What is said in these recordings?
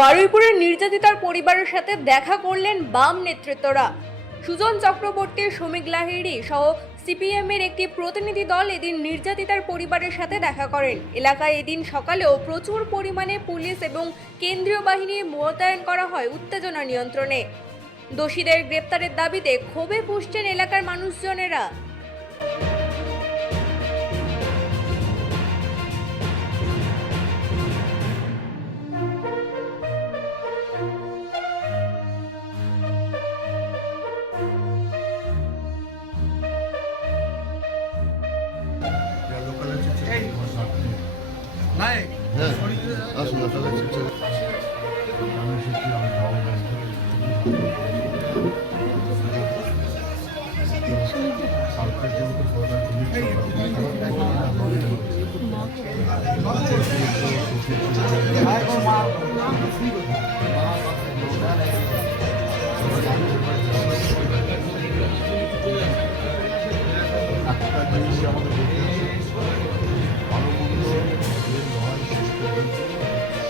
বারুইপুরের নির্যাতিতার পরিবারের সাথে দেখা করলেন বাম নেতৃত্বরা। সুজন চক্রবর্তী, শ্রমিক লাহিড়ী সহ সিপিএমের একটি প্রতিনিধি দল এদিন নির্যাতিতার পরিবারের সাথে দেখা করেন। এলাকায় এদিন সকালেও প্রচুর পরিমাণে পুলিশ এবং কেন্দ্রীয় বাহিনী মোতায়েন করা হয় উত্তেজনা নিয়ন্ত্রণে। দোষীদের গ্রেপ্তারের দাবিতে ক্ষোভে ফুঁসছেন এলাকার মানুষজনেরা।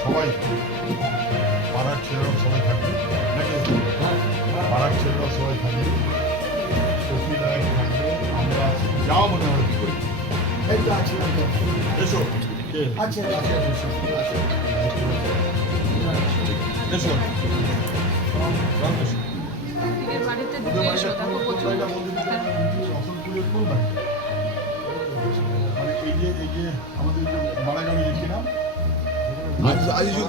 সবাই পাড়ার ছেলেরা সবাই থাকে নাকি পাড়ার ছেলেরা সবাই থাকে শশীদায় থাকবে আমরা যাও মনে হয় এসো এসো মানে এই যে আমাদের মারাগামে লিখিলাম আজিজুল